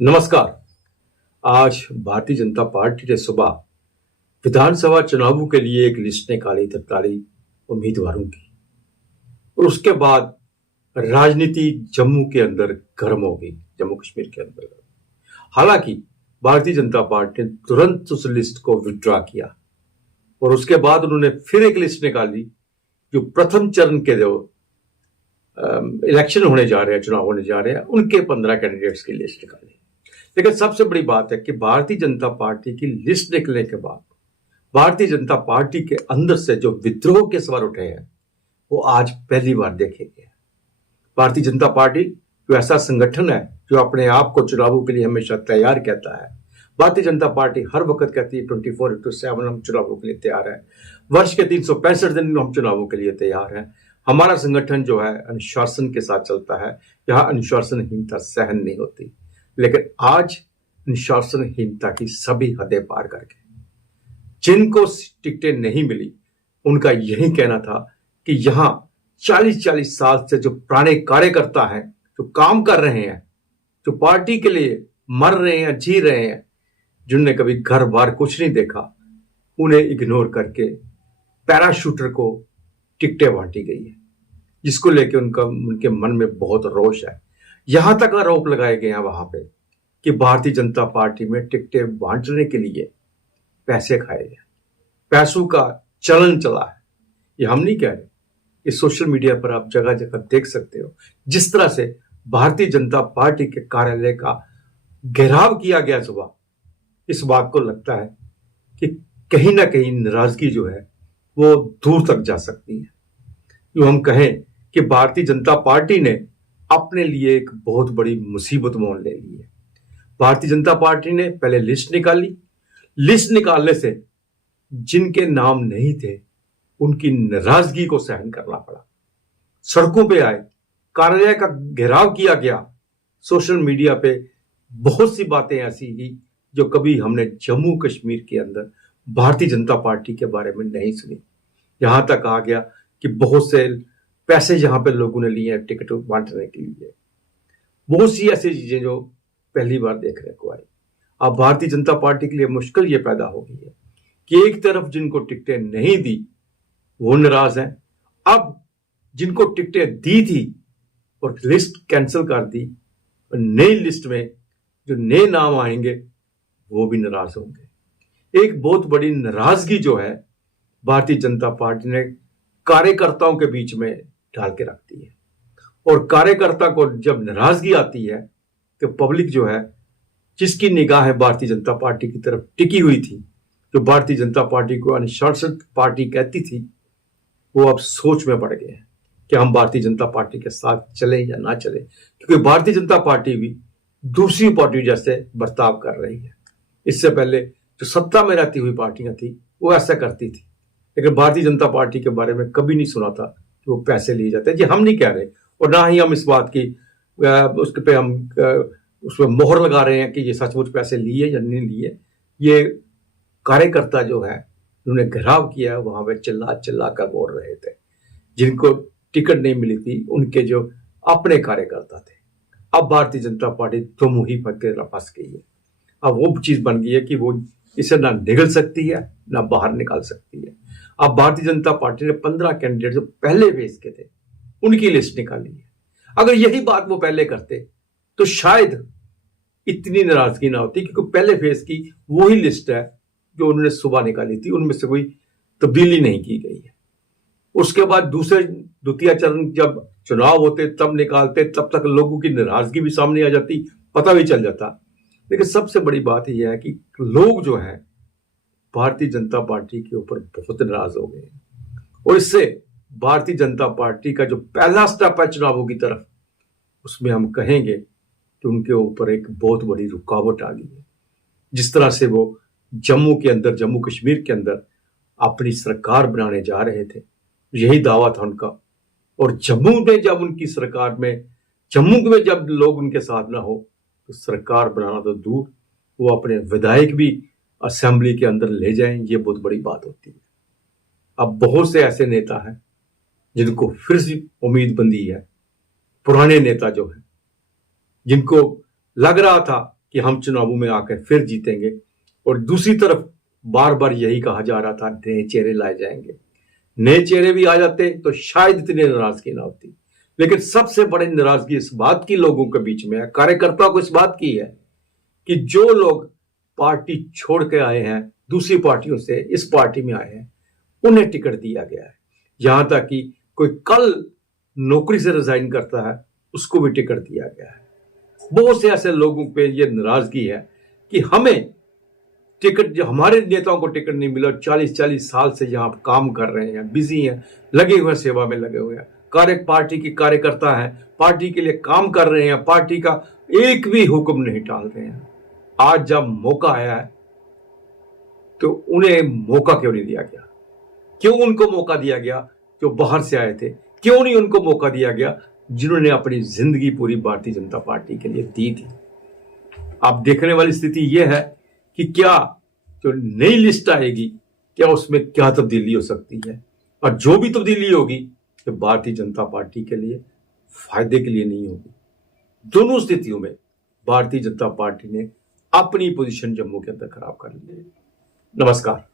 नमस्कार। आज भारतीय जनता पार्टी ने सुबह विधानसभा चुनावों के लिए एक लिस्ट निकाली तत्कालीन उम्मीदवारों की, और उसके बाद राजनीति जम्मू के अंदर गर्म हो गई, जम्मू कश्मीर के अंदर। हालांकि भारतीय जनता पार्टी ने तुरंत उस लिस्ट को विड्रॉ किया और उसके बाद उन्होंने फिर एक लिस्ट निकाली जो प्रथम चरण के जो इलेक्शन होने जा रहे हैं, चुनाव होने जा रहे हैं, उनके 15 कैंडिडेट्स की लिस्ट निकाली। लेकिन सबसे बड़ी बात है कि भारतीय जनता पार्टी की लिस्ट निकलने के बाद भारतीय जनता पार्टी के अंदर से जो विद्रोह के स्वर उठे हैं वो आज पहली बार देखे गए। भारतीय जनता पार्टी जो ऐसा संगठन है जो अपने आप को चुनावों के लिए हमेशा तैयार कहता है। भारतीय जनता पार्टी हर वक्त कहती है 24/7 हम चुनावों के लिए तैयार है, वर्ष के 365 दिन हम चुनावों के लिए तैयार हैं। हमारा संगठन जो है अनुशासन के साथ चलता है, यहाँ अनुशासनहीनता सहन नहीं होती। लेकिन आज अनुशासनहीनता की सभी हदें पार करके जिनको टिकटें नहीं मिली उनका यही कहना था कि यहाँ 40-40 साल से जो पुराने कार्यकर्ता हैं, जो काम कर रहे हैं, जो पार्टी के लिए मर रहे हैं, जी रहे हैं, जिनने कभी घर बार कुछ नहीं देखा, उन्हें इग्नोर करके पैराशूटर को टिकटें बांटी गई है, जिसको लेके उनके मन में बहुत रोष है। यहां तक आरोप लगाए गए हैं वहां पे कि भारतीय जनता पार्टी में टिकटें बांटने के लिए पैसे खाए गए, पैसों का चलन चला है। ये हम नहीं कह रहे, ये सोशल मीडिया पर आप जगह जगह देख सकते हो जिस तरह से भारतीय जनता पार्टी के कार्यालय का घेराव किया गया सुबह। इस बात को लगता है कि कहीं ना कहीं नाराजगी जो है वो दूर तक जा सकती है। जो हम कहें कि भारतीय जनता पार्टी ने अपने लिए एक बहुत बड़ी मुसीबत मोल ले ली है। भारतीय जनता पार्टी ने पहले लिस्ट निकाली, लिस्ट निकालने से जिनके नाम नहीं थे उनकी नाराजगी को सहन करना पड़ा, सड़कों पे आए, कार्यालय का घेराव किया गया। सोशल मीडिया पे बहुत सी बातें ऐसी की जो कभी हमने जम्मू कश्मीर के अंदर भारतीय जनता पार्टी के बारे में नहीं सुनी। यहां तक आ गया कि बहुत से पैसे जहां पे लोगों ने लिए हैं टिकट बांटने के लिए, बहुत सी ऐसी चीजें जो पहली बार देखने को आई। अब भारतीय जनता पार्टी के लिए मुश्किल ये पैदा हो गई है कि एक तरफ जिनको टिकटें नहीं दी वो नाराज हैं, अब जिनको टिकटें दी थी और लिस्ट कैंसिल कर दी, नई लिस्ट में जो नए नाम आएंगे वो भी नाराज होंगे। एक बहुत बड़ी नाराजगी जो है भारतीय जनता पार्टी ने कार्यकर्ताओं के बीच में डाल के रखती है, और कार्यकर्ता को जब नाराजगी आती है तो पब्लिक जो है, जिसकी निगाह भारतीय जनता पार्टी की तरफ टिकी हुई थी, जो भारतीय जनता पार्टी को अनुशासित पार्टी कहती थी, वो अब सोच में पड़ गए हैं कि हम भारतीय जनता पार्टी के साथ चले या ना चले, क्योंकि भारतीय जनता पार्टी भी दूसरी पार्टी जैसे बर्ताव कर रही है। इससे पहले जो सत्ता में रहती हुई पार्टियां थी वो ऐसा करती थी, लेकिन भारतीय जनता पार्टी के बारे में कभी नहीं सुना था कि वो पैसे लिए जाते हैं। जी हम नहीं कह रहे, और ना ही हम इस बात की उसके पे हम उसमें मोहर लगा रहे हैं कि ये सचमुच पैसे लिए या नहीं लिए। ये कार्यकर्ता जो है उन्होंने घेराव किया है, वहां पे चिल्ला चिल्ला कर बोल रहे थे। जिनको टिकट नहीं मिली थी उनके जो अपने कार्यकर्ता थे। अब भारतीय जनता पार्टी दो मुही फंस गई है। अब वो चीज बन गई है कि वो इसे ना निगल सकती है ना बाहर निकाल सकती है। अब भारतीय जनता पार्टी ने 15 कैंडिडेट जो पहले फेज के थे उनकी लिस्ट निकाली है। अगर यही बात वो पहले करते तो शायद इतनी नाराजगी ना होती, क्योंकि पहले फेज की वही लिस्ट है जो उन्होंने सुबह निकाली थी, उनमें से कोई तब्दीली नहीं की गई है। उसके बाद द्वितीय चरण जब चुनाव होते तब निकालते, तब तक लोगों की नाराजगी भी सामने आ जाती, पता भी चल जाता। लेकिन सबसे बड़ी बात यह है कि लोग जो है भारतीय जनता पार्टी के ऊपर बहुत नाराज हो गए, और इससे भारतीय जनता पार्टी का जो पहला स्टेप है चुनावों की तरफ, उसमें हम कहेंगे कि उनके ऊपर एक बहुत बड़ी रुकावट आ गई है। जिस तरह से वो जम्मू के अंदर, जम्मू कश्मीर के अंदर अपनी सरकार बनाने जा रहे थे, यही दावा था उनका, और जम्मू में जब उनकी सरकार में, जम्मू में जब लोग उनके साथ ना हो तो सरकार बनाना तो दूर, वो अपने विधायक भी असेंबली के अंदर ले जाएं, ये बहुत बड़ी बात होती है। अब बहुत से ऐसे नेता हैं जिनको फिर से उम्मीद बंधी है, पुराने नेता जो है जिनको लग रहा था कि हम चुनावों में आकर फिर जीतेंगे, और दूसरी तरफ बार बार यही कहा जा रहा था नए चेहरे लाए जाएंगे। नए चेहरे भी आ जाते तो शायद इतनी नाराजगी ना होती। लेकिन सबसे बड़ी नाराजगी इस बात की लोगों के बीच में है, कार्यकर्ताओं को इस बात की है कि जो लोग पार्टी छोड़ के आए हैं, दूसरी पार्टियों से इस पार्टी में आए हैं, उन्हें टिकट दिया गया है। यहां तक कि कोई कल नौकरी से रिजाइन करता है, उसको भी टिकट दिया गया है। बहुत से ऐसे लोगों पे ये नाराजगी है कि हमें टिकट, जो हमारे नेताओं को टिकट नहीं मिला, 40-40 साल से यहाँ काम कर रहे हैं, बिजी हैं, लगे हुए सेवा में लगे हुए हैं, पार्टी के कार्यकर्ता हैं, पार्टी के लिए काम कर रहे हैं, पार्टी का एक भी हुक्म नहीं टाल रहे हैं। आज जब मौका आया है तो उन्हें मौका क्यों नहीं दिया गया? क्यों उनको मौका दिया गया जो बाहर से आए थे? क्यों नहीं उनको मौका दिया गया जिन्होंने अपनी जिंदगी पूरी भारतीय जनता पार्टी के लिए दी थी? अब देखने वाली स्थिति यह है कि क्या जो नई लिस्ट आएगी, क्या उसमें क्या तब्दीली हो सकती है, और जो भी तब्दीली होगी तो भारतीय जनता पार्टी के लिए फायदे के लिए नहीं होगी। दोनों स्थितियों में भारतीय जनता पार्टी ने अपनी पोजीशन जम्मू के अंदर खराब कर ली है। नमस्कार।